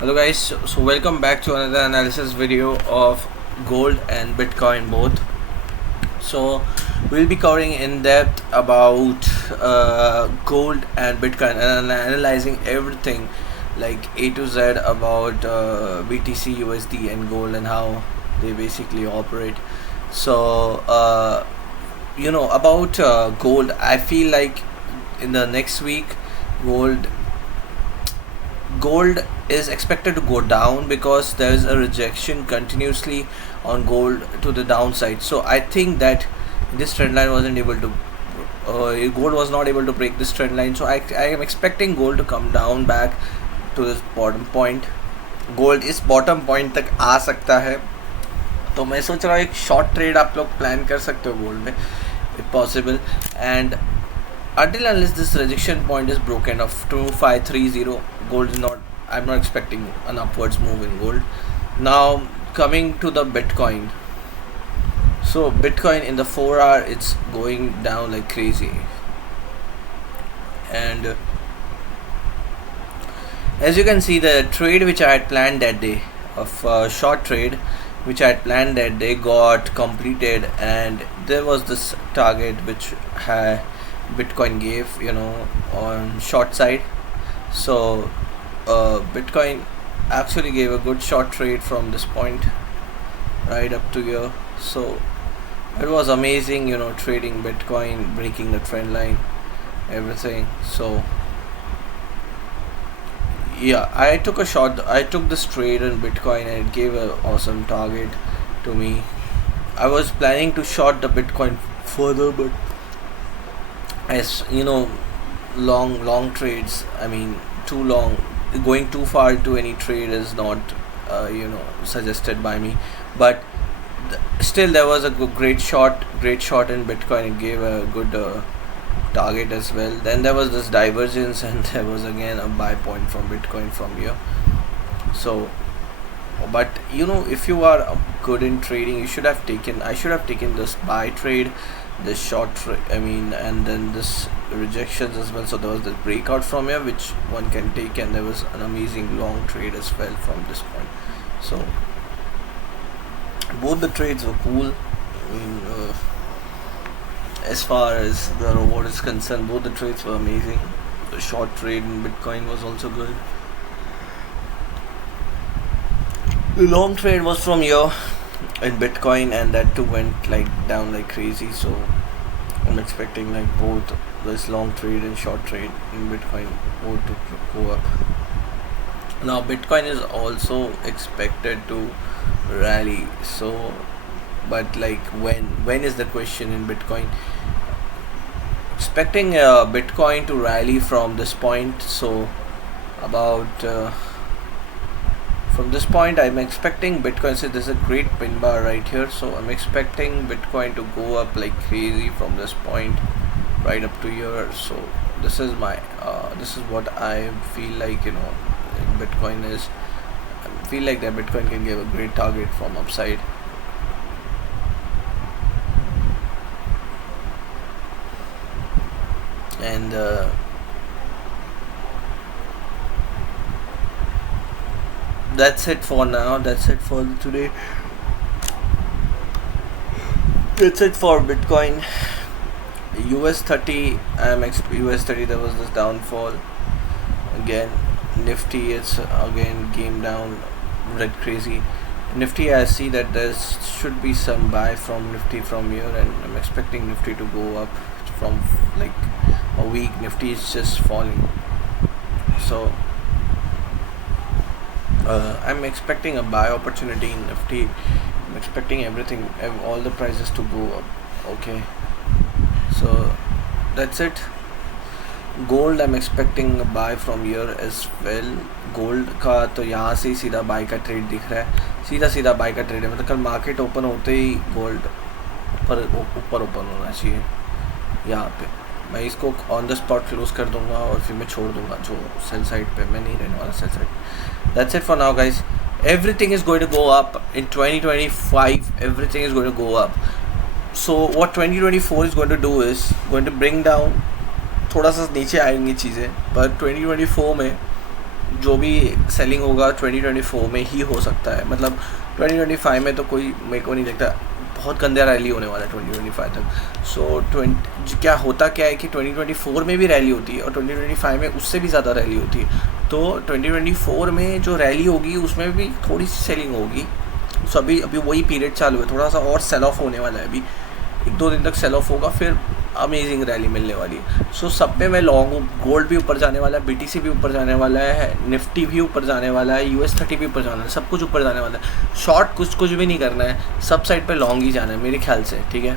Hello guys, so welcome back to another analysis video of gold and Bitcoin both. So we'll be covering in depth about gold and Bitcoin and analyzing everything like A to Z about BTC, USD and gold and how they basically operate. So about gold, I feel like in the next week gold gold is expected to go down because there is a rejection continuously on gold to the downside. So I think that this trend line wasn't able to gold was not able to break this trend line. So I am expecting gold to come down back to this bottom point. Gold इस bottom point तक आ सकता है, तो मैं सोच रहा हूँ एक शॉर्ट ट्रेड आप लोग प्लान कर सकते हो गोल्ड में if possible. And until unless this rejection point is broken of 2530, gold is not, I'm not expecting an upwards move in gold. Now coming to the Bitcoin, so Bitcoin in the 4 hour it's going down like crazy, and as you can see the trade which I had planned that day of short trade which I had planned that day got completed, and there was this target which Bitcoin gave, on short side. So Bitcoin actually gave a good short trade from this point right up to here. So it was amazing, trading Bitcoin, breaking the trend line, everything. So yeah, I took this trade in Bitcoin and it gave an awesome target to me. I was planning to short the Bitcoin further, but as you know, long trades, I mean too long, going too far to any trade is not suggested by me. But still there was a great shot in Bitcoin. It gave a good target as well. Then there was this divergence and there was again a buy point from Bitcoin from here. So but if you are good in trading, I should have taken this buy trade, this short and then this rejections as well. So there was the breakout from here which one can take, and there was an amazing long trade as well from this point. So both the trades were cool. As far as the reward is concerned, both the trades were amazing. The short trade in Bitcoin was also good. The long trade was from here in Bitcoin, and that too went like down like crazy. So I'm expecting like both this long trade and short trade in Bitcoin both to go up. Now Bitcoin is also expected to rally. So but like when is the question in Bitcoin? Expecting Bitcoin to rally from this point. So about from this point I'm expecting Bitcoin, so there's a great pin bar right here, so I'm expecting Bitcoin to go up like crazy from this point right up to here. So this is my this is what I feel like, Bitcoin is, I feel like that Bitcoin can give a great target from upside. And that's it for now. That's it for today. That's it for Bitcoin. US 30, US 30, there was this downfall again. Nifty, it's again came down red crazy. Nifty, I see that there should be some buy from Nifty from here, and I'm expecting Nifty to go up from like a week. Nifty is just falling. So I'm expecting a buy opportunity in Nifty. I'm expecting all the prices to go up. Okay, so that's it. Gold I am expecting buy from year as well. Gold का तो यहाँ से ही सीधा bye का trade दिख रहा है, सीधा बाय का ट्रेड है. मतलब कल मार्केट ओपन होते ही गोल्ड ऊपर ओपन होना चाहिए. यहाँ पे मैं इसको ऑन द स्पॉट क्लोज कर दूंगा और फिर मैं छोड़ दूंगा जो सेल साइड पे. मैं नहीं रहने वाला sell side. That's it for now guys. Everything is going to go up in 2025. Everything is going to go up. So what 2024 is going to do is going to bring down, थोड़ा सा नीचे आएंगी चीज़ें, पर 2024 में जो भी selling होगा 2024 में ही हो सकता है, मतलब 2025 में तो कोई मेरे को नहीं लगता, बहुत गंदा रैली होने वाला है 2025 तक। सो क्या होता क्या है कि 2024 में भी रैली होती है और 2025 में उससे भी ज़्यादा रैली होती है। तो 2024 में जो रैली होगी उसमें भी थोड़ी सी सेलिंग होगी। सो अभी वही पीरियड चालू है, थोड़ा सा और सेल ऑफ होने वाला है, अभी 1-2 दिन तक सेल ऑफ होगा, फिर अमेजिंग रैली मिलने वाली है। सो सब पे मैं लॉन्ग हूँ। गोल्ड भी ऊपर जाने वाला है, BTC भी ऊपर जाने वाला है, निफ्टी भी ऊपर जाने वाला है, US30 भी ऊपर जाने वाला है, सब कुछ ऊपर जाने वाला है। शॉर्ट कुछ भी नहीं करना है, सब साइड पे लॉन्ग ही जाना है मेरे ख्याल से, ठीक है।